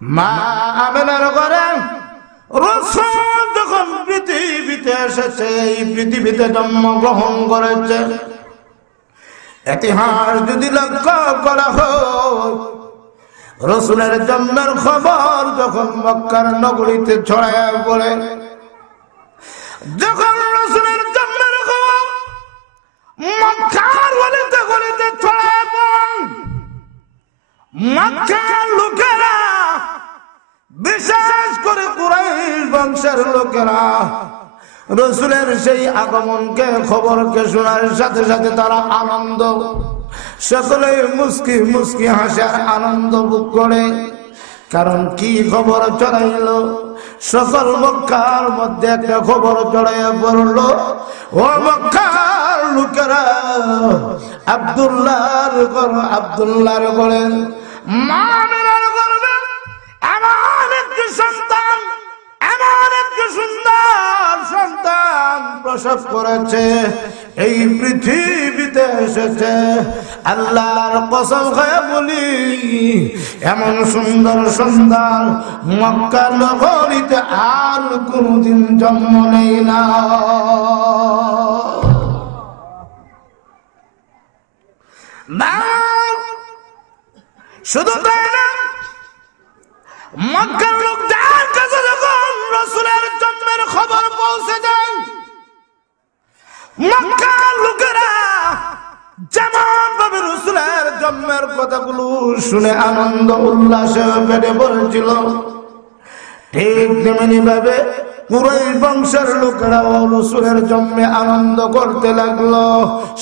মা আমেনার ঘরে রাসূল যখন পৃথিবীতে এসেছে, এই পৃথিবীতে জন্মগ্রহণ করেছে, ইতিহাস যদি লক্ষ্য করা হয়, রাসূলের জন্মের খবর যখন মক্কার নগরীতে ছড়ায় পড়ে, যখন রাসূলের জন্মের খবর মক্কার গলিতে গলিতে ছড়ায় পড়ে, মক্কার লোকেরা, বিশেষ করে কুরাইশ বংশের লোকেরা রাসূলের সেই আগমনকে, খবরকে শোনার সাথে সাথে তারা আনন্দ, সকলে মুস্কি মুস্কি হাসার আনন্দ ভোগ করে। কারণ কি খবর ছড়াইল? সকল মক্কার মধ্যে একটা খবর ছড়াইয়া পড়ল, ও মক্কার লোকেরা, আব্দুল্লাহর ঘরে মা আমিনার গর্ভে এমন একটি সন্তান, এমন একটি সুন্দর সন্তান প্রসব করেছে, এই পৃথিবীতে এসেছে। আল্লাহর কসম খেয়ে বলি, এমন সুন্দর সন্তান মক্কার নগরীতে আর কোনদিন জন্ম নেই না। শুধু তাই না, মক্কার লোকদের কাছে যখন রাসূলের জন্মের খবর পৌঁছে যায়, মক্কার লোকেরা যেমন ভাবে রাসূলের জন্মের কথাগুলো শুনে আনন্দ উল্লাসে পেটে ভরেছিল, ঠিক তেমনি ভাবে কুরাইশ বংশের লোকেরাও রাসূলের জন্মে আনন্দ করতে লাগলো,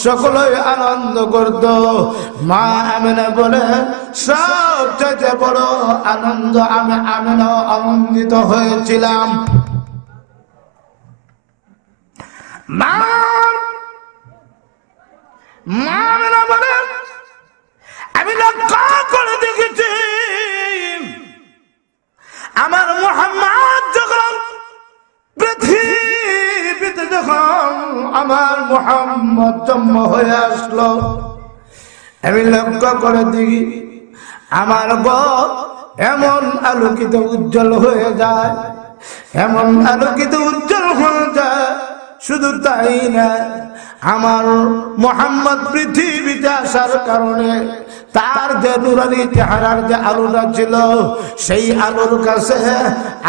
সকলেই আনন্দ করত। মা আমিনা বলে, সবচেয়ে বড় আনন্দ আমি আমিনাও আনন্দিত হয়েছিলাম। মা আমিনা বলে, আমি লক্ষ্য করে দেখেছি আমার মুহাম্মদ যখন পৃথিবীতে, যখন আমার মুহাম্মদ জন্ম হয়ে আসলো, আমি লক্ষ্য করে দেখি আমার ঘর এমন আলোকিত উজ্জ্বল হয়ে যায়, এমন আলোকিত উজ্জ্বল হয়ে যায়। শুধু তাই না, আমার মুহাম্মদ পৃথিবীতে আসার কারণে তার যে নুরানি চেহারার যে আলোটা ছিল, সেই আলোর কাছে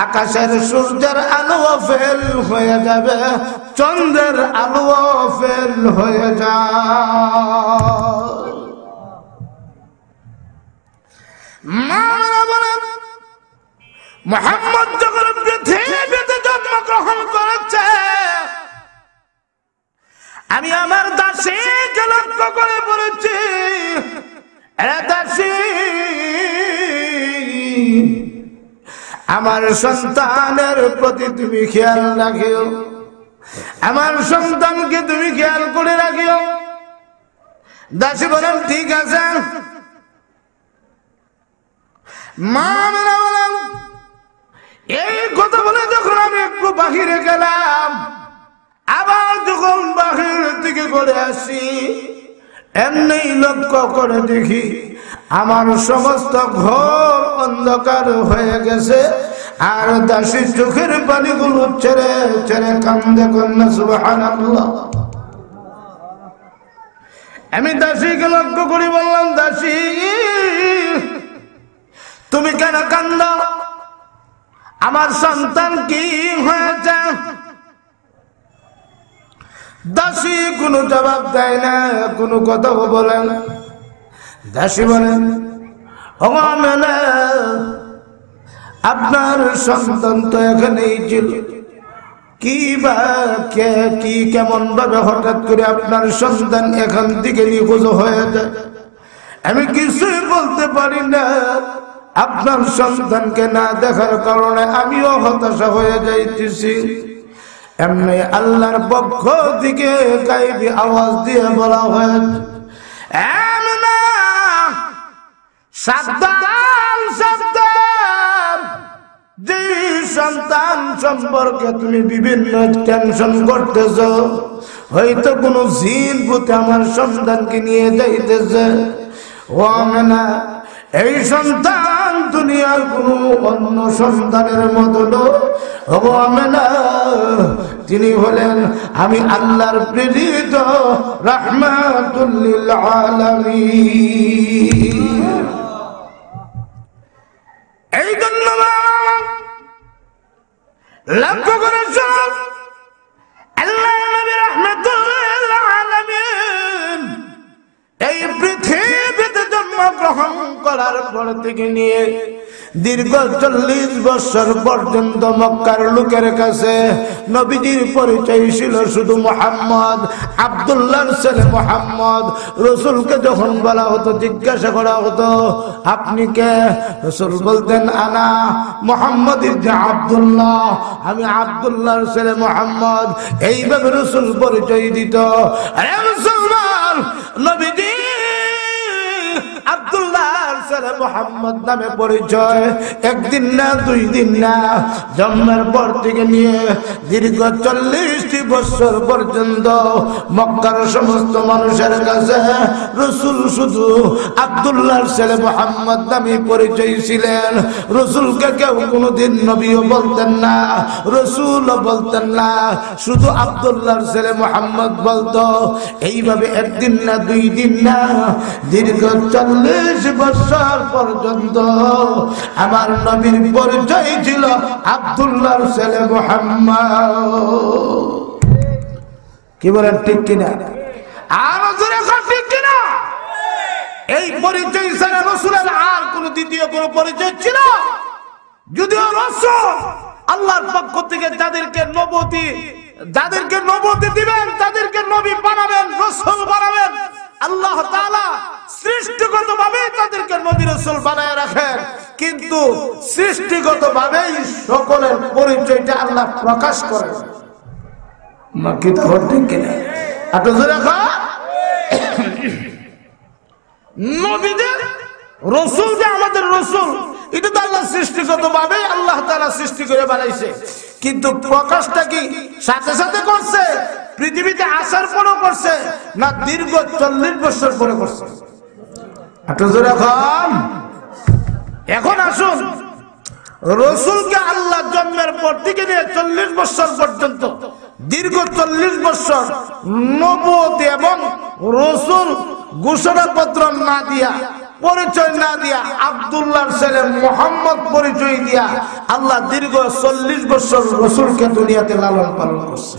আকাশের সূর্যের আলো ফেল হয়ে যাবে, চন্দ্রের আলো ফেল হয়ে যায়। মারা বলেন, মুহাম্মদ যখন পৃথিবীতে জন্মগ্রহণ করেছে, আমি আমার দাসীকে লক্ষ্য করে বলেছি, দাসী, আমার সন্তানের প্রতি তুমি খেয়াল রাখিও, আমার সন্তানকে তুমি খেয়াল করে রাখিও। দাসী বলেন, ঠিক আছে। মা আমিনা বলেন, এই কথা বলে যখন আমি একটু বাহিরে গেলাম, আবার যখন বাহির থেকে করে আসি, এমনি লক্ষ্য করে দেখি আমার সমস্ত ঘর অন্ধকার হয়ে গেছে, আর দাসীর চোখের পানিগুলো ছেড়ে ছেড়ে কান্দে, কন্যা সুবহানাল্লাহ। আমি দাসীকে লক্ষ্য করি, বললাম, দাসী, তুমি কেন কান্দ? আমার সন্তান কি হয়েছে? দাসী কোনো জবাব দেয় না, কোনো কথাও বলে না। দাসী বলেন, ও আমিনা, আপনার সন্তান তো এখানেই ছিল, কি বা কি কেমন ভাবে হঠাৎ করে আপনার সন্তান এখান থেকে নিখোঁজ হয়ে যায়? আমি কিছুই বলতে পারি না। আপনার সন্তানকে না দেখার কারণে আমিও হতাশা হয়ে যাইতেছি। এমনি আল্লাহর পক্ষ থেকে গায়বী আওয়াজ দিয়ে বলা হয়েছে, আমিনা, সাবধান সাবধান, যে সন্তান সম্পর্কে তুমি বিভিন্ন টেনশন করতেছ, হয়তো কোনো জিন ভূত আমার সন্তানকে নিয়ে যাইতেছে। ও আমিনা, এই সন্তান দুনিয়া দুনিয়ার কোন অন্য সন্তানের মতো নয়। ওগো আমেনা, তিনি হলেন আমি আল্লাহর প্রেরিত রাহমাতুল লিল আলামিন। এই জন্য লক্ষ্য করে সব আল্লাহ নবী রাহমাতুল লিল আলামিন এই পৃথিবীতে জন্মগ্রহণ করার পর থেকে নিয়ে দীর্ঘ 40 বছর পর্যন্ত মক্কার লোকের কাছে নবীজির পরিচয় ছিল শুধু মুহাম্মদ, আব্দুল্লাহর ছেলে মুহাম্মদ। রাসূলকে যখন বলা হতো, জিজ্ঞাসা করা হতো আপনি কে, রাসূল বলতেন আনা মুহাম্মদ ইবনে আব্দুল্লাহ, আমি আব্দুল্লাহর ছেলে মুহাম্মদ। এইভাবে রাসূল পরিচয় দিত। আরে মুসলমান, নবীজি আব্দুল্লাহর ছেলে মুহাম্মদ নামে পরিচয় একদিন না, 2 দিন না, জন্মের পর থেকে নিয়ে দীর্ঘ 40টি বছর পর্যন্ত মক্কার সমস্ত মানুষের কাছে রাসূল শুধু আব্দুল্লাহর ছেলে মুহাম্মদ নামে পরিচয় ছিলেন। রাসূলকে কেউ কোনোদিন নবীও বলতেন না, রাসূলও বলতেন না, শুধু আব্দুল্লাহর ছেলে মুহাম্মদ বলতো। এইভাবে একদিন না, 2 দিন না, দীর্ঘ 40 বছর পর্যন্ত আমার নবীর পরিচয় ছিল আব্দুল্লাহর ছেলে মুহাম্মদ। কি বলেন, ঠিক কিনা? আরো জোরে কথা, ঠিক কিনা? এই পরিচয় ছাড়া রাসূলের আর কোন দ্বিতীয় কোন পরিচয় ছিল? যদিও রাসূল আল্লাহর পক্ষ থেকে যাদেরকে নবুয়তি দিবেন, তাদেরকে নবী বানাবেন, রাসূল বানাবেন, আল্লাহ তাআলা সৃষ্টিগতভাবে তাদেরকে নবী রাসূল বানায় রাখেন, কিন্তু সৃষ্টিগতভাবেই সকলের পরিচয়টা আল্লাহ প্রকাশ করেন। নাকি তো ঠিক কিনা? এত জোরে কর। নবীদের রাসূল যে আমাদের রাসূল, এটা তো আল্লাহ সৃষ্টিগতভাবে আল্লাহ তাআলা সৃষ্টি করে বানাইছে, কিন্তু প্রকাশটা কি সাথে সাথে করছে, পৃথিবীতে আসার পরও করছে, না দীর্ঘ 40 বছর পরে করছে? এখন আসুন, রাসূলকে আল্লাহ জন্মের পর থেকে নিয়ে 40 বছর পর্যন্ত, দীর্ঘ 40 বছর নবুয়ত এবং রাসূল ঘোষণাপত্র না দিয়া, পরিচয় না দিয়া, আব্দুল্লাহর ছেলে মুহাম্মদ পরিচয় দিয়া আল্লাহ দীর্ঘ 40 বছর রাসূলকে দুনিয়াতে লালন পালন করছে।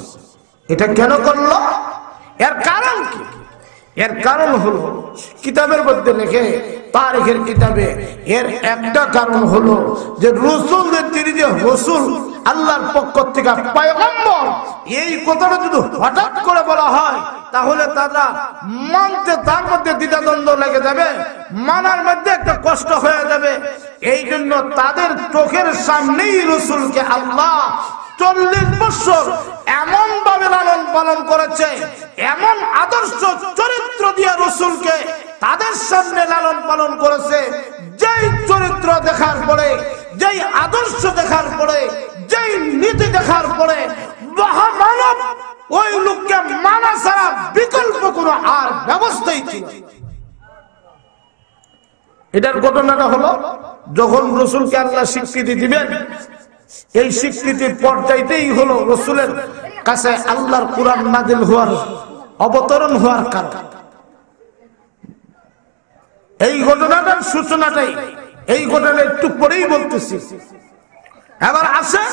এটা কেন করলো? এর কারণ কি? এর কারণ হলো কিতাবের মধ্যে লেখে, তারিখের কিতাবে, এর একটা কারণ হলো যে রাসূলদের, তিনি যে রাসূল আল্লাহর পক্ষ থেকে পয়গম্বর, এই কথাটা যদি হঠাৎ করে বলা হয় তাহলে তারা মানতে, তার মধ্যে দ্বিধাদ্বন্দ্ব লেগে যাবে, মানার মধ্যে একটা কষ্ট হয়ে যাবে। এই জন্য তাদের চোখের সামনেই রাসূলকে আল্লাহ 40 বছর এমন ভাবে লালন পালন করেছে, এমন আদর্শ চরিত্র দিয়ে রাসূলকে তাদের সামনে লালন পালন করেছে, যেই চরিত্র দেখার পরে, যেই আদর্শ দেখার পরে, যেই নীতি দেখার পরে মহামানব ওই লোককে মানা ছাড়া বিকল্প কোনো আর ব্যবস্থাই ছিল। এটার ঘটনাটা হলো, যখন রাসূলকে আল্লাহ স্বীকৃতি দিবেন, এই স্বীকৃতির পর্যায়তেই হলো রাসূলের কাছে আল্লাহর কুরআন নাযিল হওয়ার, অবতরণ হওয়ার কারণ। এই ঘটনাটার সূচনাটাই, এই ঘটনা একটু পরেই বলতেছি। এবার আসে,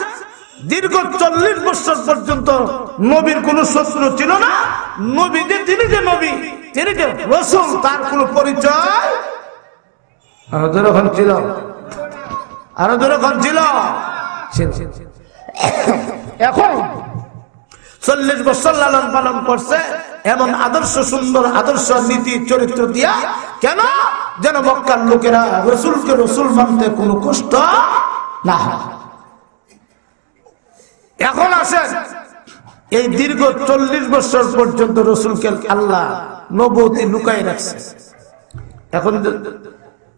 দীর্ঘ 40 বছর পর্যন্ত নবীর কোন শত্রু ছিল না। নবী যে, তিনি যে নবী, তিনি যে রাসূল, তার কোন পরিচয় আরো যখন ছিল, আরো যখন ছিল। এখন 40 বছর লালন পালন করছে এমন আদর্শ, সুন্দর আদর্শ, নীতি, চরিত্র দিয়া, কেন? যেন মক্কার লোকেরা রাসূলকে রাসূল মানতে কোনো কষ্ট না হয়। এখন আসেন, এই দীর্ঘ 40 বছর পর্যন্ত রাসূলকে আল্লাহ নবুয়তি লুকায় রাখছে। এখন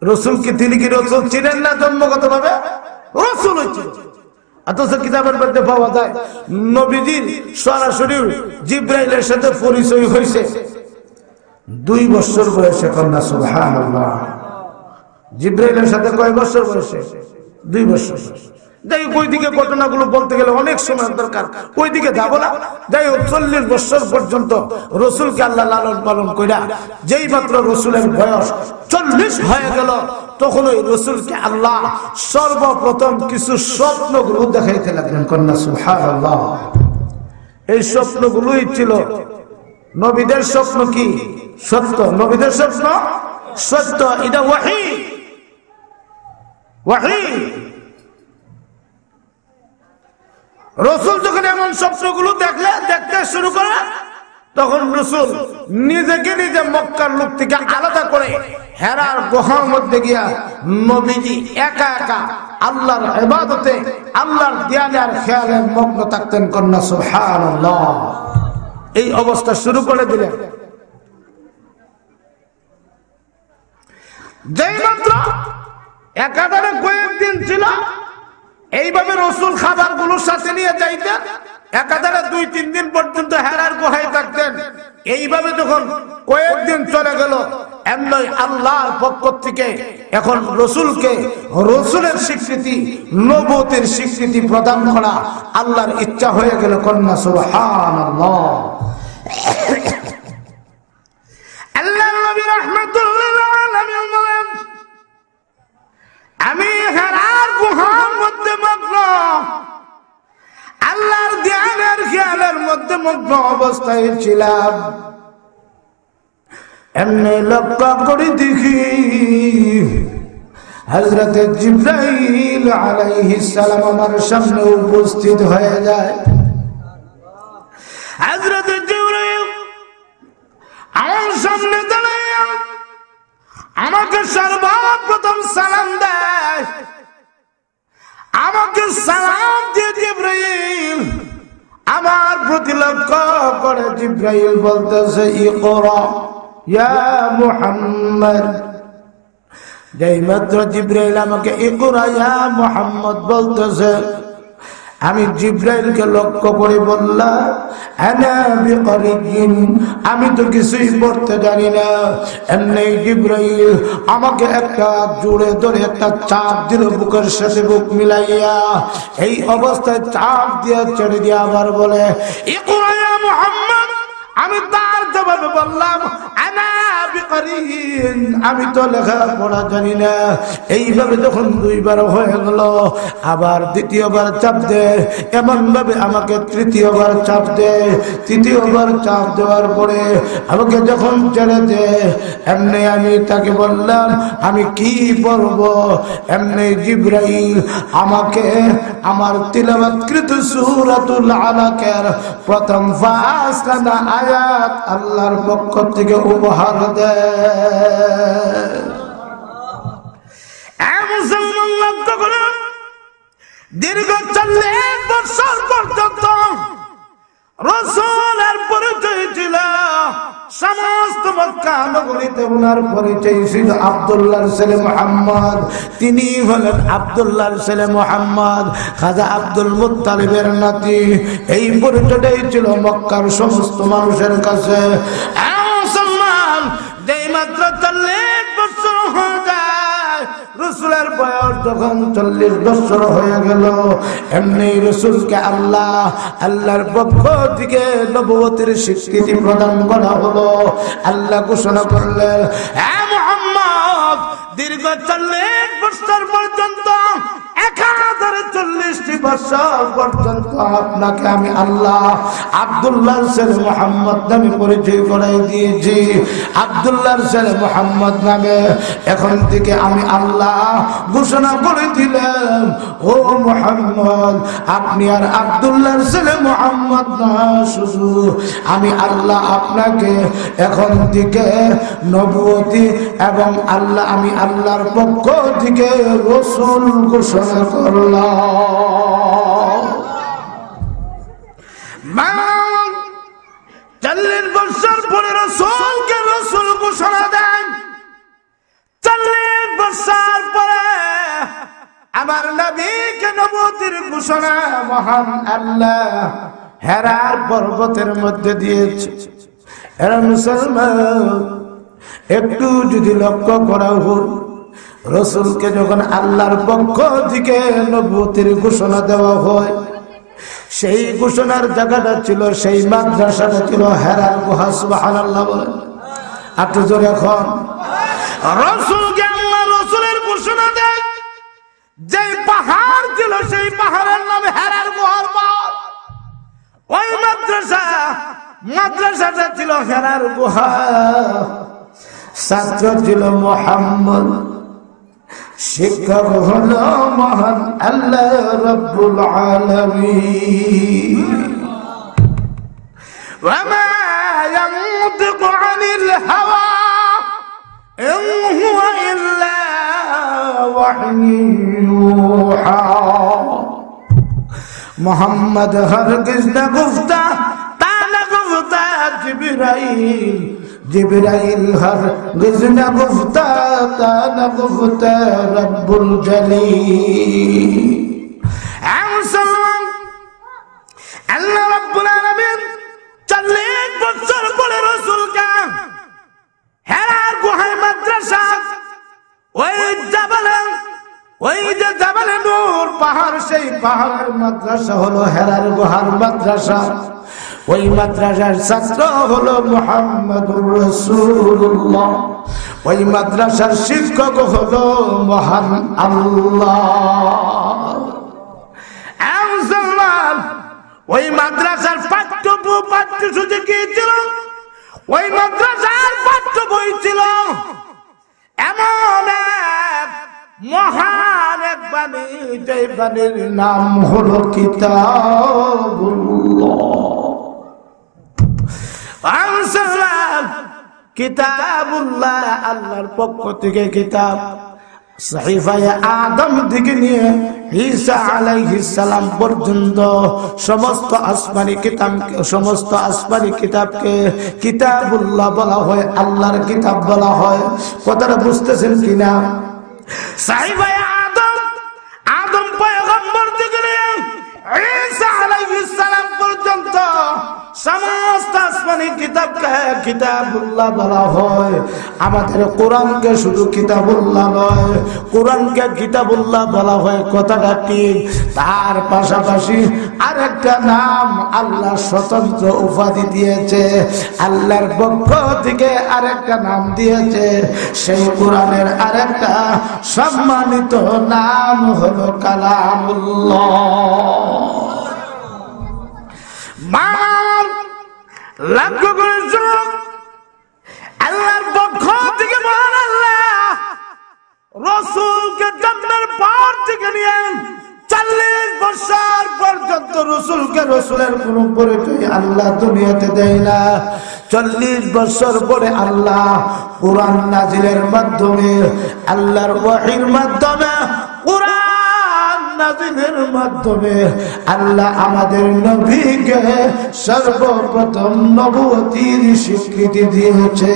রাসূলকে, তিনি কি রাসূল ছিলেন না জন্মগত ভাবে? রাসূল ছিলেন, অথচ কিতাবের মধ্যে পাওয়া যায় নবীজির সরাসরি জিবরাইলের সাথে পরিচয় হয়েছে 2 বছর বয়সে। কন্যা সুবহানাল্লাহ, জিব্রাইলের সাথে কয় বছর বয়সে? 2 বছর। যাই হোক, ওইদিকে ঘটনাগুলো বলতে গেলে অনেক সময় দরকার, ওইদিকে যাবো না। যাই হোক, 40 বছর পর্যন্ত রসুলকে আল্লাহ লালন পালন কইরা যেই মাত্র রসুলের বয়স 40 হয়ে গেল, তখন ওই রসুলকে আল্লাহ সর্বপ্রথম কিছু স্বপ্নগুলো দেখাইতে লাগলেন। কন্যা সুবহানাল্লাহ। এই স্বপ্নগুলোই ছিল নবীদের স্বপ্ন। কি সত্য? নবীদের স্বপ্ন সত্য। এটা ওয়াহী, ওয়াহী। রসুল যখন এমন স্বপ্নগুলো দেখতে শুরু করে, তখন রসুল নিজেকে নিজে মক্কার লোক থেকে আলাদা করে হেরার গুহার মধ্যে গিয়া নবীজি একা একা আল্লাহর ইবাদতে, আল্লাহর ধ্যানে আর খেয়ালে মগ্ন থাকতেন। কন্যা সুবহানাল্লাহ। এই অবস্থা শুরু করে দিলেন। যেই মাত্র একাধারে কয়েকদিন ছিল, এইভাবে রসুল খাবার গুলোর সাথে নিয়ে যাইতেন, একাধারে 2-3 দিন পর্যন্ত হেরার গুহায় থাকতেন। এইভাবে যখন কয়েকদিন চলে গেল, এমনি আল্লাহর পক্ষ থেকে এখন রসুলকে রসুলের স্বীকৃতি, নবুয়তের স্বীকৃতি প্রদান করা আল্লাহর ইচ্ছা হয়ে গেল। কন্যা সুবহানাল্লাহ। আল্লাহর নবী রাহমাতুল্লাহ আলাইহি বলেন, আমি হেরার গুহার মধ্যে মগ্ন, আল্লাহর ধ্যানের খেয়ালের মধ্যে মগ্ন অবস্থায় ছিলাম। এমনি লক্ষ্য করে দেখি হযরত জিবরাইল আলাইহিস সালাম আমার সামনে উপস্থিত হয়ে যায়। হযরত জিবরাইল আমার সামনে দাঁড়ায় আমাকে সর্বপ্রথম সালাম দেয়। আমাকে সালাম দিয়ে জিবরাইল আমার প্রতি লক্ষ্য করে জিবরাইল বলতেছে, ইকরা ইয়া মুহাম্মদ। যেই মাত্র জিবরাইল আমাকে ইকরা ইয়া মুহাম্মদ বলতেছে, আমি জিবরাইলকে লক্ষ্য করে বললাম, আনা বিকারিন, আমি তো কিছুই পড়তে জানি না। এমনি জিবরাইল আমাকে একটা জোরে ধরে একটা চাপ দিল, বুকের সাথে বুক মিলাইয়া। এই অবস্থায় চাপ দিয়ে ছেড়ে দিয়ে আবার বলে, ইকরা ইয়া মুহাম্মদ। আমি তার জবাবে বললাম, আনা বিকারিন, আমি তো লেখাপড়া জানি না। এইভাবে যখন 2 বার হয়ে গেল, আবার দ্বিতীয়বার চাপ দে, এমন ভাবে আমাকে তৃতীয়বার চাপ দে। তৃতীয়বার চাপ দেওয়ার পরে আমাকে যখন ছেড়ে দে, এমনি আমি তাকে বললাম আমি কি পড়ব। এমনি জিবরাইল আমাকে আমার তিলাওয়াতকৃত সূরাতুল আলাকের প্রথম 5খানা আয়াত আল্লাহর পক্ষ থেকে উপহার দেয়। মুসলমান লক্ষ্য করুন, দীর্ঘ 40 বছর পর্যন্ত রাসূলের পরিচয় ছিল সমস্ত মক্কা নগরীতে। ওনার পরিচয় ছিল আব্দুল্লাহর ছেলে মুহাম্মদ। তিনি হলেন আব্দুল্লাহর ছেলে মুহাম্মদ, খাজা আব্দুল মুত্তালিবের নাতি। এই পরিচয়টাই ছিল মক্কার সমস্ত মানুষের কাছে। মুসলমান যেই মাত্র 40 বছর হয়ে যায়, রসুলের বয়স যখন 40 বছর হয়ে গেল, এমনি রসুলকে আল্লাহর পক্ষ থেকে নবুয়তের স্বীকৃতি প্রদান করা হলো। আল্লাহ ঘোষণা করলেন, হে মুহাম্মদ, দীর্ঘ 40 বছর পর্যন্ত, 1040 বছর পর্যন্ত আপনাকে আমি আল্লাহ আব্দুল্লাহর ছেলে মুহাম্মদ নামে পরিচয় করাই দিয়েছি। আব্দুল্লাহর ছেলে মুহাম্মদ নামে এখন থেকে আমি আল্লাহ ঘোষণা করে দিলাম, ও মুহাম্মদ, আপনি আর আব্দুল্লাহর ছেলে মুহাম্মদ না, শুধু আমি আল্লাহ আপনাকে এখন থেকে নবুয়তি এবং আমি আল্লাহর পক্ষ থেকে রাসূল ঘোষণা করলাম। 40 বছর পরে রাসূলকে রাসূল ঘোষণা দেন। 40 বছর পরে আমার নবীকে নবুয়তের ঘোষণা মহান আল্লাহ হেরার পর্বতের মধ্যে দিয়েছে। এরা মুসলমান, একটু যদি লক্ষ্য করা হয়, রাসূলকে যখন আল্লাহর পক্ষ থেকে নবুয়তের ঘোষণা দেওয়া হয়, সেই ঘোষণার জায়গাটা ছিল, সেই মাদ্রাসাটা ছিল হেরার গুহা। সুবহানাল্লাহ বলেন। একটু জোরে এখন। রাসূলকে আল্লাহ রাসূলের ঘোষণা দেয়, যে পাহাড় ছিল সেই পাহাড়ের নাম হেরার গুহার পাহাড়। ওই মাদ্রাসাটা ছিল হেরার গুহা। ছাত্র ছিল মুহাম্মদ, শিক্ষক হলো মহান আল্লাহ রাব্বুল আলামিন। ওয়া মা ইয়ানতিকু আনিল হাওয়া ইন হুয়া ইল্লা ওয়াহয়ুন ইউহা। মোহাম্মদ হরগিজ না গুফতা তা না গুফতা জিবরাইল, জিবরাইল হরগিজ না গুফতা তা না গুফতা রব্বুল জলিল। আল্লাহ রাব্বুল আলামিন 40 বছর পরে রাসূলকে হেরার গুহায় মাদ্রাসা, ওই জাবালে, ওই যে জাবালে নূর পাহাড়, সেই পাহাড়ের মাদ্রাসা হলো হেরার গুহার মাদ্রাসা। ওই মাদ্রাসার ছাত্র হলো মুহাম্মদুর রাসূলুল্লাহ। ওই মাদ্রাসার শিক্ষক হলো মহান আল্লাহ। ওই মাদ্রাসার পাঠ্যসূচি কি ছিল? ওই মাদ্রাসার পাঠ্য বই ছিল এমন এক মহান এক বাণী, যে বাণীর নাম হলো কিতাবুল্লাহ। কিতাবুল্লাহ আল্লাহর পক্ষ থেকে কিতাব। সাহিফায়ে আদম থেকে নিয়ে ঈসা আলাইহিস সালাম পর্যন্ত সমস্ত আসমানি কিতাবকে কিতাবুল্লাহ বলা হয়, আল্লাহর কিতাব বলা হয়। কথাটা বুঝতেছেন কিনা? সাহিফায়ে আদম পয়গম্বর থেকে নিয়ে ঈসা আলাইহিস সালাম পর্যন্ত সমস্ত আসমানি কিতাবকে কিতাবুল্লাহ বলা হয়। আমাদের কোরআনকে শুধু কিতাবুল্লাহ নয়, কোরআনকে কিতাবুল্লাহ বলা হয়, কথাটা ঠিক। তার পাশাপাশি আরেকটা নাম আল্লাহ স্বতন্ত্র উপাধি দিয়েছে, আল্লাহর পক্ষ থেকে আরেকটা নাম দিয়েছে। সেই কোরআনের আরেকটা সম্মানিত নাম হলো কালামুল্লাহ। লক্ষ্য করে শুনুন, আল্লাহর পক্ষ থেকে মহান আল্লাহ রাসূলকে জন্মের পর থেকে নিয়ে 40 বছর পর্যন্ত রাসূলকে রাসূলের কোন পরিচয় আল্লাহ দুনিয়াতে দেয় না। 40 বছর পরে আল্লাহ কুরআন নাজিলের মাধ্যমে, আল্লাহর ওহীর মাধ্যমে, নাজিলের মাধ্যমে আল্লাহ আমাদের নবীকে সর্বপ্রথম নবুয়তির স্বীকৃতি দিয়েছে।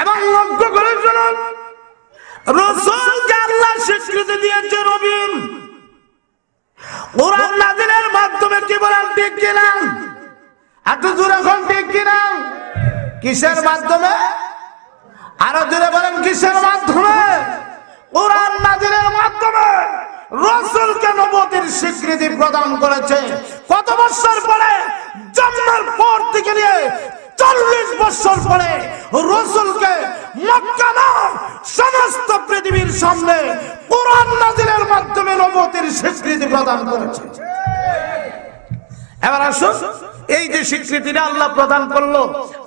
এবং লক্ষ্য করে শুনুন, রাসূলকে আল্লাহ স্বীকৃতি দিয়েছে নবী। কুরআন নাজিলের মাধ্যমে কি বলেন ঠিক কিনা? এত জোরে এখন ঠিক কিনা? কিসের মাধ্যমে? আরো জোরে বলেন কিসের মাধ্যমে? কুরআন নাজিলের মাধ্যমে রাসূলকে নবুয়তের স্বীকৃতি প্রদান করেছে। কত বছর পরে? জন্মের পর থেকে নিয়ে 40 বছর পরে রাসূলকে মক্কা না সমস্ত পৃথিবীর সামনে কুরআন নাজিলের মাধ্যমে নবুয়তের স্বীকৃতি প্রদান করেছে। এবার আসুন, এই যে স্বীকৃতিটা আল্লাহ প্রদান করলো,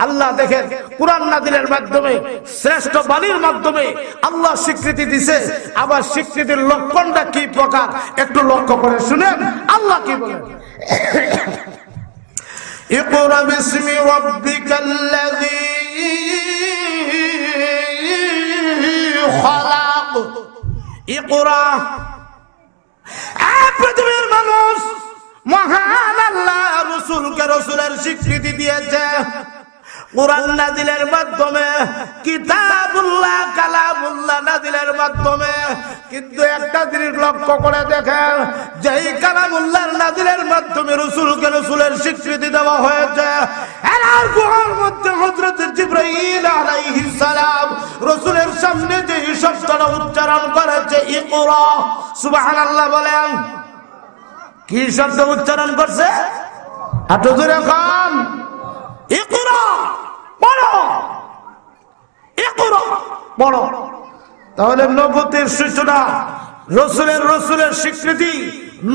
আল্লাহ দেখেন কুরআন নাজিলের মাধ্যমে, শ্রেষ্ঠ বাণীর মাধ্যমে আল্লাহ স্বীকৃতি দিছে। আবার স্বীকৃতির লক্ষণটা কি প্রকার একটু লক্ষ্য করে শুনেন। আল্লাহ কি বলেন? ইকরা বিসমি রাব্বিকাল্লাযী খালাক। ইকরা, পৃথিবীর মানুষ, মহান আল্লাহ রাসূলকে রাসূলের স্বীকৃতি দিয়েছে। কুরআন নাজিলের মাধ্যমে, কিতাবুল্লাহ কালামুল্লাহ নাজিলের মাধ্যমে। কিন্তু একটা জিনিস লক্ষ্য করে দেখেন, যেই কালামুল্লাহর নাজিলের মাধ্যমে রাসূলকে রাসূলের স্বীকৃতি দেওয়া হয়েছে, হেরার গুহার মধ্যে হযরত জিবরাইল আলাইহিস সালাম রাসূলের সামনে যে শব্দটা উচ্চারণ করেছে ইকরা, সুবহানাল্লাহ বলেন। কি শব্দ উচ্চারণ করছে? এত জোরে কান, ইকরা, পড়ো, ইকরা, পড়ো। তাহলে নবুয়তের সূচনা, রাসূলের স্বীকৃতি,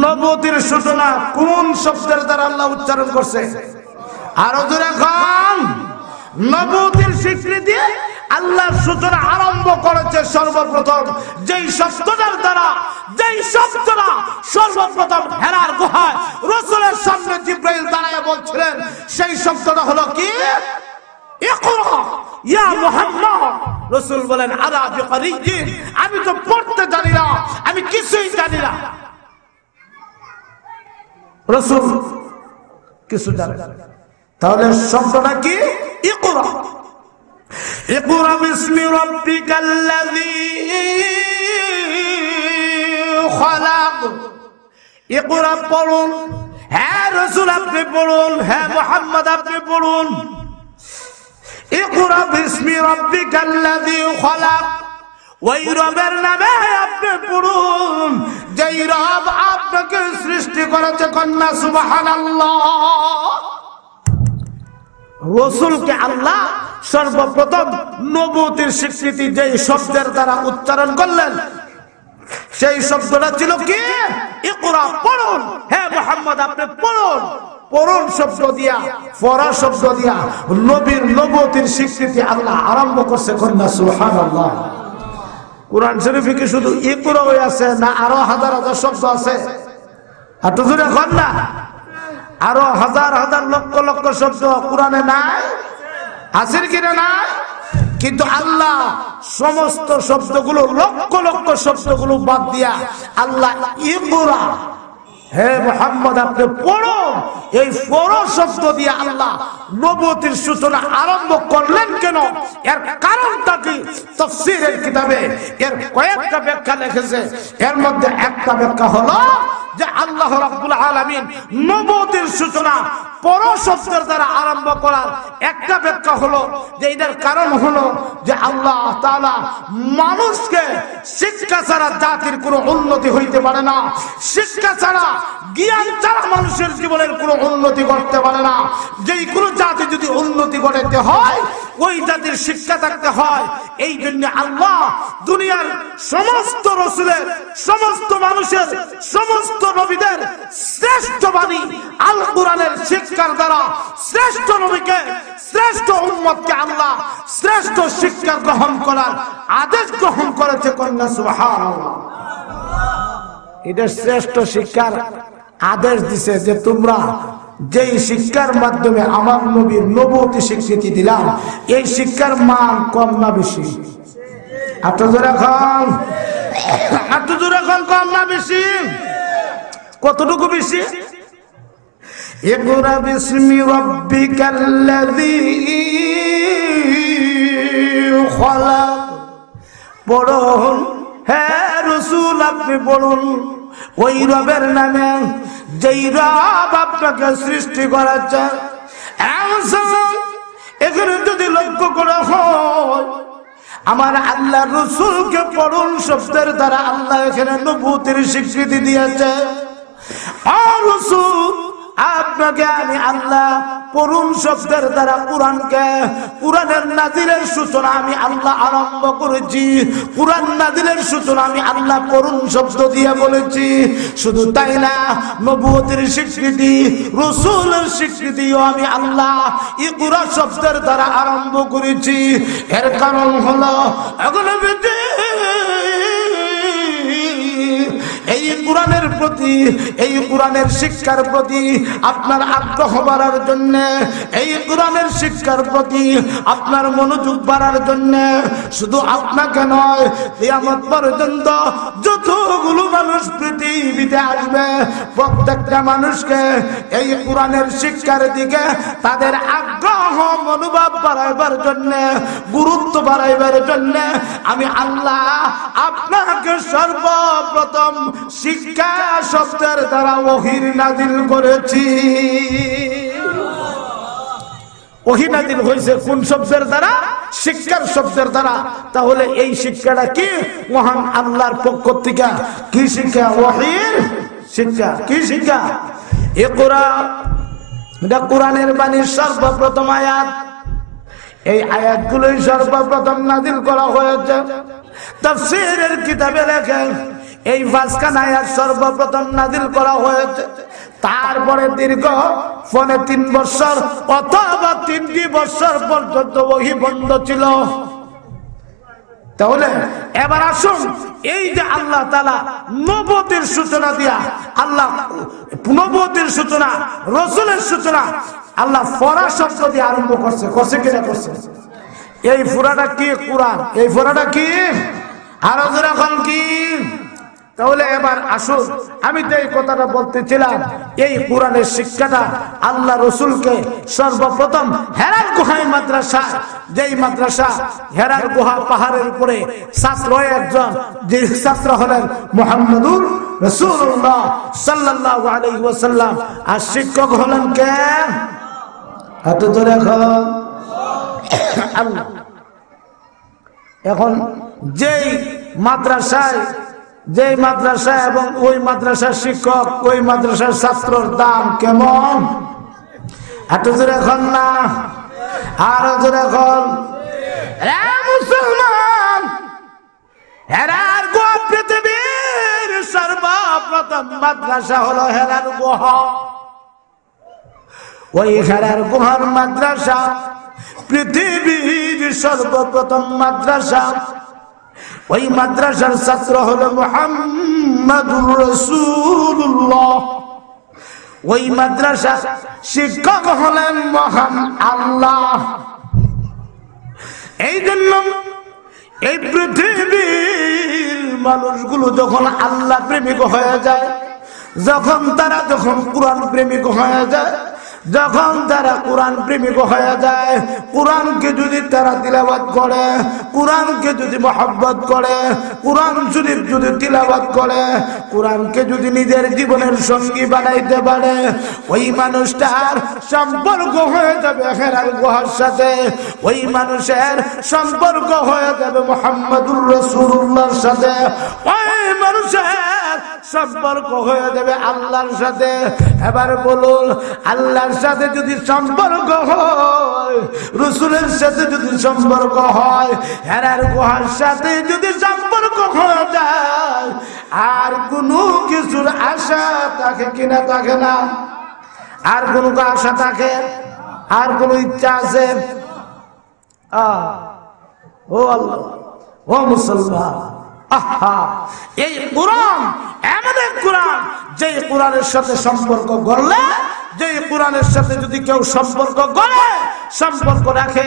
নবুয়তের সূচনা কোন শব্দের দ্বারা আল্লাহ উচ্চারণ করছে? আরো জোরে কান। নবুয়তের স্বীকৃতি আল্লাহর সূচনা আরম্ভ করেছে সর্বপ্রথম যেই শব্দটার দ্বারা, যেই শব্দটা সর্বপ্রথম হেরার গুহায় রাসূলের সামনে জিবরাইল দাঁড়ায় বলছিলেন, সেই শব্দটা হলো কি? ইকরা ইয়া মুহাম্মদ। রাসূল বলেন আলা বিকারিয়্যিন, আমি তো পড়তে জানি না, আমি কিছুই জানি না। রাসূল কিছু জানে না, তাহলে শব্দটা কি? ইকরা। ইকরা বিসমি রাব্বিকাল্লাযী খালাক। ইকরা পড়ুন, হ্যাঁ রাসূল আপনি পড়ুন, হ্যাঁ মুহাম্মদ আপনি পড়ুন। ইকরা বিসমি রাব্বিকাল্লাযী খালাক, ওই রবের নামে আপনি পড়ুন যেই রব আপনাকে সৃষ্টি করেছে। কন্যা সুবহানাল্লাহ। রাসূলকে আল্লাহ সর্বপ্রথম নবুয়তের স্বীকৃতি যেই শব্দের দ্বারা উচ্চারণ করলেন, সেই শব্দটা ছিল কি? ইকরা, পড়ুন, হ্যাঁ মুহাম্মদ আপনি পড়ুন। পড়ুন শব্দ দিয়া, পড়া শব্দ দিয়া নবীর নবুয়তের স্বীকৃতি আল্লাহ আরম্ভ করছে। কন্যা সুবহানাল্লাহ। কুরআন শরীফে কি শুধু ইকরা হয়ে আছে, না আরো হাজার হাজার শব্দ আছে? এত জোরে কন না। আরো হাজার হাজার লক্ষ লক্ষ শব্দ কুরআনে নাই? আছে কি না? কিন্তু আল্লাহ সমস্ত শব্দগুলো, লক্ষ লক্ষ শব্দগুলো বাদ দিয়া আল্লাহ ইকরা, হে মুহাম্মদ আপনি পড়ো, এই পড়ো শব্দ দিয়ে আল্লাহ নবুয়তের সূচনা আরম্ভ করলেন। কেন? এর কারণটা কি? তাফসীরের কিতাবে এর কয়েকটা ব্যাখ্যা লিখেছে। এর মধ্যে একটা ব্যাখ্যা হলো যে আল্লাহ রাব্বুল আলামিন নবুয়তের সূচনা পড়ো শব্দের দ্বারা আরম্ভ করার একটা ব্যাখ্যা হলো যে এটার কারণ হলো যে আল্লাহ তাআলা মানুষকে শিক্ষা ছাড়া জাতির কোনো উন্নতি হইতে পারে না। শিক্ষা ছাড়া, জ্ঞান ছাড়া মানুষের জীবনের কোনো উন্নতি করতে পারে না। যেই কোনো জাতি যদি উন্নতি করতে হয়, ওই জাতির শিক্ষা থাকতে হয়। এই জন্য আল্লাহ দুনিয়ার সমস্ত রাসূলের, সমস্ত মানুষের, সমস্ত নবীদের শ্রেষ্ঠ বাণী আল কোরআনের শিক্ষার দ্বারা শ্রেষ্ঠ নবীকে, শ্রেষ্ঠ উম্মতকে আল্লাহ শ্রেষ্ঠ শিক্ষা গ্রহণ করার আদেশ গ্রহণ করেছে। কন্যা সুবহানাল্লাহ। এটা শ্রেষ্ঠ শিক্ষার আদেশ দিছে যে তোমরা যেই শিক্ষার মাধ্যমে আমার নবীর নবুয়তি স্বীকৃতি দিলাম, এই শিক্ষার মান কম না বেশি? এত জোরে খান, এত জোরে খান, কম না বেশি? কতটুকু বেশি? ইকরা বিসমি রাব্বিকাল্লাযী খালাক, পড়ুন, হ্যাঁ রাসূল আপনি পড়ুন ওই রবের নামে যেই রব আপনাকে সৃষ্টি করেছে। এখানে যদি লক্ষ্য করা হয়, আমার আল্লাহ রাসূলকে পড়ুন শব্দের দ্বারা আল্লাহ এখানে নবুয়তের স্বীকৃতি দিয়েছে। আর রাসূল আপনাকে আমি আল্লাহ পড়ুন শব্দের দ্বারা কোরআনকে, কোরআনের নাজিলের সূচনা আমি আল্লাহ আরম্ভ করেছি। কোরআন নাজিলের সূচনা আমি আল্লাহ পড়ুন শব্দ দিয়ে বলেছি। শুধু তাই না, নবুয়তের স্বীকৃতি, রাসূলের স্বীকৃতিও আমি আল্লাহ ইকরা শব্দের দ্বারা আরম্ভ করেছি। এর কারণ হলো এই কোরআনের প্রতি প্রতি, এই কোরআনের শিক্ষার প্রতি আপনার আগ্রহ বাড়ার জন্য, এই কোরআনের শিক্ষার প্রতি আপনার মনোযোগ বাড়ার জন্য শুধু আপনাকে নয়, কিয়ামত পর্যন্ত যতগুলো মানুষ পৃথিবীতে আসবে প্রত্যেকটা মানুষকে এই কোরআনের শিক্ষার দিকে তাদের আগ্রহ মনোভাব বাড়াইবার জন্য, গুরুত্ব বাড়াইবার জন্য আমি আল্লাহ আপনাকে সর্বপ্রথম শিক্ষা শব্দের দ্বারা ওহী নাযিল করেছি। ওহী নাযিল হয়েছে কোন শব্দের দ্বারা? শিক্ষার শব্দের দ্বারা। তাহলে এই শিক্ষাটা কি? মহান আল্লাহর পক্ষ থেকে। কি শিক্ষা? ওহীর শিক্ষা। কি শিক্ষা? ইকরা, এটা কোরআনের বাণীর সর্বপ্রথম আয়াত। এই আয়াতগুলোই সর্বপ্রথম নাযিল করা হয়েছে। তাফসীরের কিতাবে লেখেন এই ৫খানা আয়াত সর্বপ্রথম নাযিল করা হয়েছে। তারপরে দীর্ঘ ৩.৫ বছর অথবা ৩টি বছর পর্যন্ত ওহী বন্ধ ছিল। তাহলে এবার আসুন, এই যে আল্লাহ তাআলা নবুয়তের সূচনা দিয়া, আল্লাহ নবুয়তের সূচনা, রাসূলের সূচনা আল্লাহ ফরা শব্দ দিয়ে আরম্ভ করছে। করছে কিনা? করছে। এই ফুরাটা কি? কোরআন। এই ফুরাটা কি? আরো জোরে বল কি? তাহলে এবার আসুন, আমি তো এই কথাটা বলতেছিলাম, এই কোরআনের শিক্ষাটা আল্লাহ রসুলকে সর্বপ্রথম হেরার গুহায় মাদ্রাসা, যেই মাদ্রাসা হেরার গুহা পাহাড়ের উপরে, ছাত্র একজন, যে ছাত্র হলেন মুহাম্মদুর রাসূলুল্লাহ সাল্লাল্লাহু আলাইহি ওয়াসাল্লাম, আর শিক্ষক হলেন কে? এত জোরে এখন আল্লাহ। এখন যেই মাদ্রাসায় এবং ওই মাদ্রাসার শিক্ষক, ওই মাদ্রাসার ছাত্রর দাম কেমন? এত জোরে এখন না, আরো জোরে এখন। মুসলমান, হেরার গুহা পৃথিবীর সর্বপ্রথম মাদ্রাসা হলো হেরার গুহা। ওই হেরার গুহার মাদ্রাসা পৃথিবীর সর্বপ্রথম মাদ্রাসা। ওই মাদ্রাসার ছাত্র হলো মুহাম্মদুর রাসূলুল্লাহ। ওই মাদ্রাসার শিক্ষক হলেন মহান আল্লাহ। এই জন্য এই পৃথিবীর মানুষগুলো যখন আল্লাহ প্রেমিক হয়ে যায়, যখন কোরআন প্রেমিক হয়ে যায়, যখন তারা কোরআন প্রেমিক হয়ে যায়, কোরআনকে যদি তারা তিলাওয়াত করে, কোরআনকে যদি মহব্বত করে, কোরআন শরীফ যদি তিলাওয়াত করে, কোরআনকে যদি নিজের জীবনের সঙ্গী বানাইতে পারে, ওই মানুষটার সম্পর্ক হয়ে যাবে হেরার গুহার সাথে। ওই মানুষের সম্পর্ক হয়ে যাবে মুহাম্মদুর রাসূলুল্লাহর সাথে। ওই মানুষের সম্পর্ক হয়ে যাবে আল্লাহর সাথে। এবার বলুন, আল্লাহর সাথে যদি সম্পর্ক হয়, রাসূলের সাথে যদি সম্পর্ক হয়, হেরার গুহার সাথে যদি সম্পর্ক হয়ে যায়, আর কোনো কিছুর আশা থাকে কিনা? থাকে না। আর কোনো আশা থাকে? আর কোনো ইচ্ছা আছে? ও আল্লাহ, ও মুসলমান, আহা, এই কোরআন এমন এক কোরআন, যে কোরআনের সাথে সম্পর্ক গড়লে, যে কোরআনের সাথে যদি কেউ সম্পর্ক গড়ে, সম্পর্ক রাখে,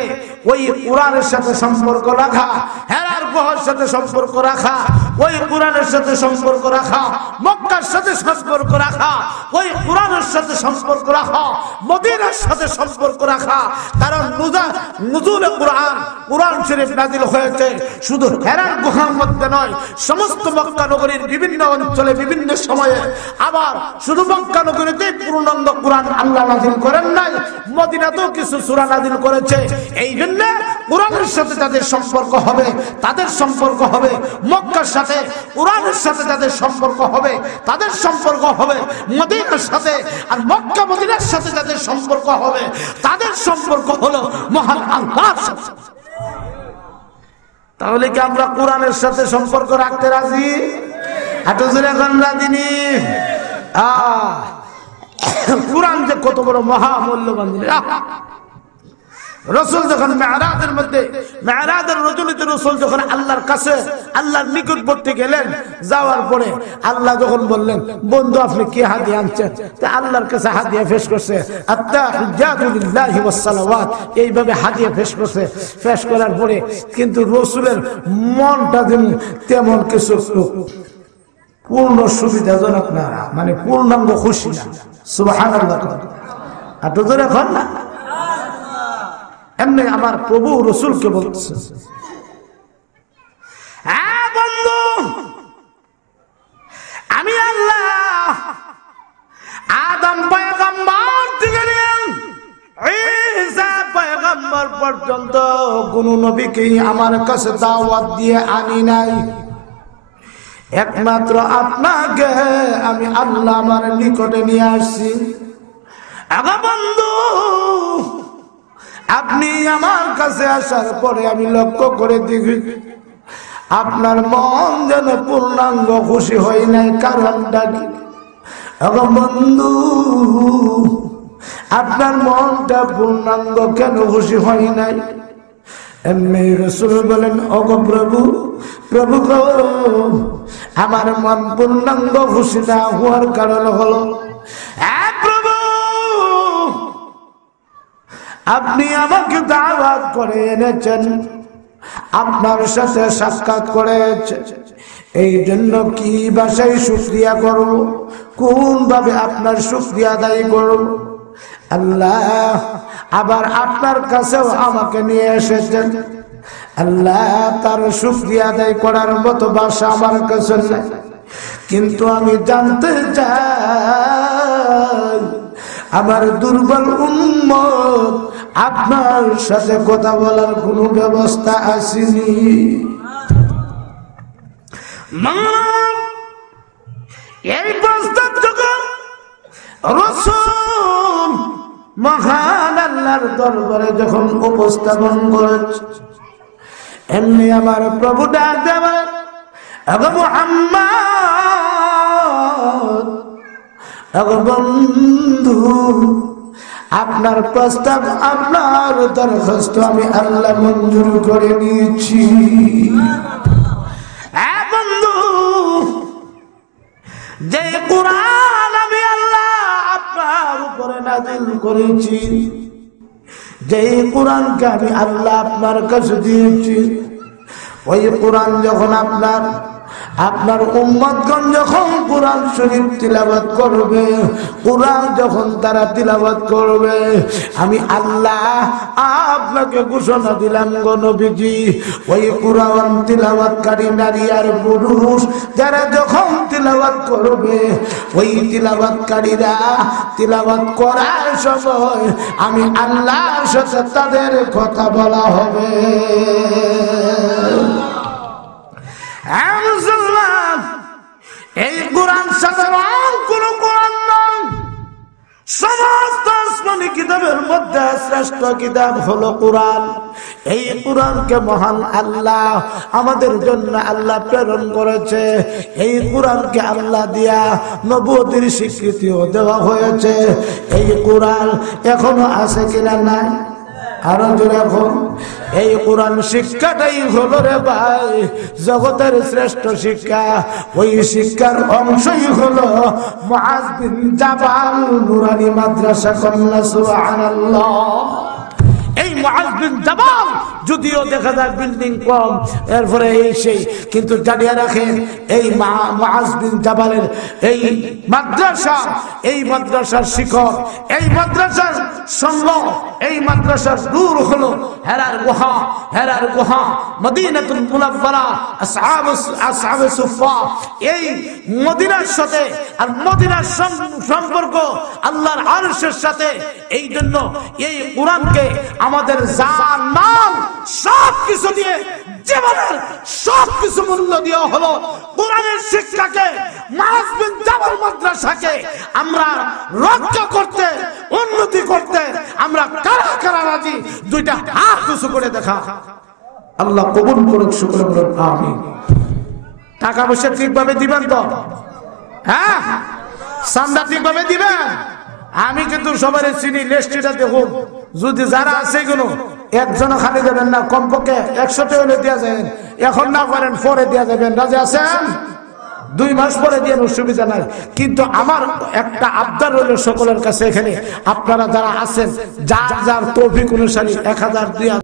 ওই কোরআনের সাথে সম্পর্ক রাখা, হেরার গুহার সাথে সম্পর্ক রাখা, ওই কোরআনের সাথে সম্পর্ক রাখা, মক্কার সাথে সম্পর্ক রাখা, ওই কোরআনের সাথে সম্পর্ক রাখা, মদিনার সাথে সম্পর্ক রাখা। কারণ নুজুলে কোরআন, কোরআন শরীফ নাযিল হয়েছে শুধু হেরার গুহার মধ্যে নয়, সমস্ত মক্কা নগরীর বিভিন্ন অঞ্চলে বিভিন্ন সময়ে। আবার শুধু মক্কা নগরীতে পূর্ণাঙ্গ কোরআন আল্লাহ নাযিল করেন নাই, মদিনাতেও কিছু সূরা নাযিল করেছে। এই জন্য কোরআনের সাথে তাদের সম্পর্ক হবে, তাদের সম্পর্ক হবে মক্কার সাথে, কোরআনের সাথে তাদের সম্পর্ক হবে, তাদের সম্পর্ক হবে মদিনার সাথে, আর মক্কা মদিনার সাথে তাদের সম্পর্ক হবে, তাদের সম্পর্ক হলো মহান আল্লাহর সাথে। তাহলে কি আমরা কোরআনের সাথে সম্পর্ক রাখতে রাজি? এত জোরে এখন রাজি নি? কোরআন যে কত বড় মহামূল্যবান জিনিস। রাসূল যখন মিরাজের মধ্যে মিরাজের রজনীতে রাসূল যখন আল্লাহর কাছে আল্লাহর নিকটবর্তী গেলেন, যাওয়ার পরে আল্লাহ যখন বললেন, বন্ধু আপনি কি হাদিয়া আনছেন? তা আল্লাহর কাছে হাদিয়া পেশ করছে, আত্তাহিয়াতু লিল্লাহি ওয়াস সালাওয়াত, এইভাবে হাদিয়া পেশ করছে। পেশ করার পরে কিন্তু রাসূলের মনটা তেমন কিছু পূর্ণ সুবিধাজনক না, মানে পূর্ণাঙ্গ খুশি না। সুবহানাল্লাহ। আর তো ধরে এখন না এমনি আমার প্রভু রসুলকে বলছে, হ্যাঁ বন্ধু, আমি আল্লাহ আদম পয়গম্বর থেকে নিয়ে ঈসা পয়গম্বর পর্যন্ত কোন নবীকে আমার কাছে দাওয়াত দিয়ে আনি নাই, একমাত্র আপনাকে আমি আল্লাহ আমার নিকটে নিয়ে আসছি। আগা বন্ধু, আপনি আমার কাছে আসার পরে আমি লক্ষ্য করে দেখি আপনার মন যেন পূর্ণাঙ্গ খুশি হয় নাই। কারণটা কি? আগা বন্ধু, আপনার মনটা পূর্ণাঙ্গ কেন খুশি হয় নাই? এমনি রাসূল বলেন, ওগো প্রভু, প্রভু গো, আমার মন পূর্ণাঙ্গ খুশি না হওয়ার কারণ হলো, প্রভু আপনি আমাকে দাওয়াত করে এনেছেন, আপনার সাথে সাক্ষাৎ করেছেন, এই জন্য কি ভাষায় শুকরিয়া করব, কোন ভাবে আপনার শুকরিয়া আদায় করব? আল্লাহ আবার আপনার কাছেও আমাকে নিয়ে এসেছেন, আল্লাহ তার শুকরিয়া আদায় করার মতো ভাষা আমার কাছে নেই, কিন্তু আমি জানতে চাই আমার দুর্বল উম্মত আপনার সাথে কথা বলার কোন ব্যবস্থা আসেনি। এই প্রস্তাব যখন রাসূল মহান আল্লাহর দরবারে যখন উপস্থাপন করেছে, এমনি আমার প্রভু ডাক দেবেন, ওগো মুহাম্মদ, ওগো বন্ধু, আপনার প্রস্তাব, আপনার দরখাস্ত আমি আল্লাহ মঞ্জুর করে নিয়েছি। বন্ধু, যে কুরআন আমি আল্লাহ আপনার উপরে নাযিল করেছি, যে কুরআনকে আমি আল্লাহ আপনার কাছে দিয়েছি, ওই কুরআন যখন আপনার উম্মতগণ যখন কুরআন শরীফ তিলাওয়াত করবে, কুরআন যখন তারা তিলাওয়াত করবে, আমি আল্লাহ আপনাকে ঘোষণা দিলাম গো নবীজি, ওই কুরআন তিলাওয়াতকারী নারী আর পুরুষ যারা যখন তিলাওয়াত করবে, ওই তিলাওয়াতকারীরা তিলাওয়াত করার সময় আমি আল্লাহর সাথে তাদের কথা বলা হবে। এই কুরআন সাধারণ কোন কুরআন নয়, সমস্ত আসমানী কিতাবের মধ্যে শ্রেষ্ঠ কিতাব হলো কুরআন। এই কুরআনকে মহান আল্লাহ আমাদের জন্য আল্লাহ প্রেরণ করেছে। এই কুরআনকে আল্লাহ দিয়া নবুয়তের স্বীকৃতিও দেওয়া হয়েছে। এই কুরআন এখনো আছে কিনা নাই? আরো জোরে এখন, এই কোরআন শিক্ষাটাই হলো রে ভাই জগতের শ্রেষ্ঠ শিক্ষা। ওই শিক্ষার অংশই হলো মুআজ বিন জাবাল নুরানি মাদ্রাসা কন্যা। সুবহানাল্লাহ। এই মুআজ বিন জাবাল যদিও দেখা যায় বিল্ডিং কম, এরপরে এই সেই, কিন্তু জানিয়ে রাখেন এই মুআজ বিন জাবালের এই মাদ্রাসা, এই মাদ্রাসার শিক্ষক, এই মাদ্রাসার সঙ্গ, এই মাদ্রাসার দূর হলো হেরার গুহা। হেরার গুহা, মদিনাতুল মুনাওয়ারা, আসহাবে সুফা, এই মদিনার সাথে আর মদিনার সম্পর্ক আল্লাহর আরশের সাথে। এই জন্য এই কোরআনকে আমাদের জান মাল সব কিছু দিয়ে, জীবনের সব কিছু মূল্য দেওয়া হলো কোরআনের শিক্ষাকে, মুআজ বিন জাবাল মাদ্রাসাকে আমরা রক্ষা করতে, উন্নতি করতে আমরা কারা কারা রাজি? দুইটা হাত উঁচু করে দেখা। আল্লাহ কবুল করুক, শুকর করুন, আমিন। টাকা পয়সা ঠিকভাবে দিবেন তো? হ্যাঁ, চাঁদা ঠিকভাবে দিবেন। আমি কিন্তু সবার চিনি, লিস্টটা দেখুন, যদি যারা আছে এগুলো একজনও খালি দেবেন না, কমপক্ষে 100টা হলে দেওয়া যাবেন। এখন না করেন, পরে দেওয়া যাবেন। রাজি আছেন? 2 মাস পরে দিয়ে অসুবিধা নাই। কিন্তু আমার একটা আবদার রইল সকলের কাছে, এখানে আপনারা যারা আছেন, যার যার তৌফিক অনুসারে 1000 2000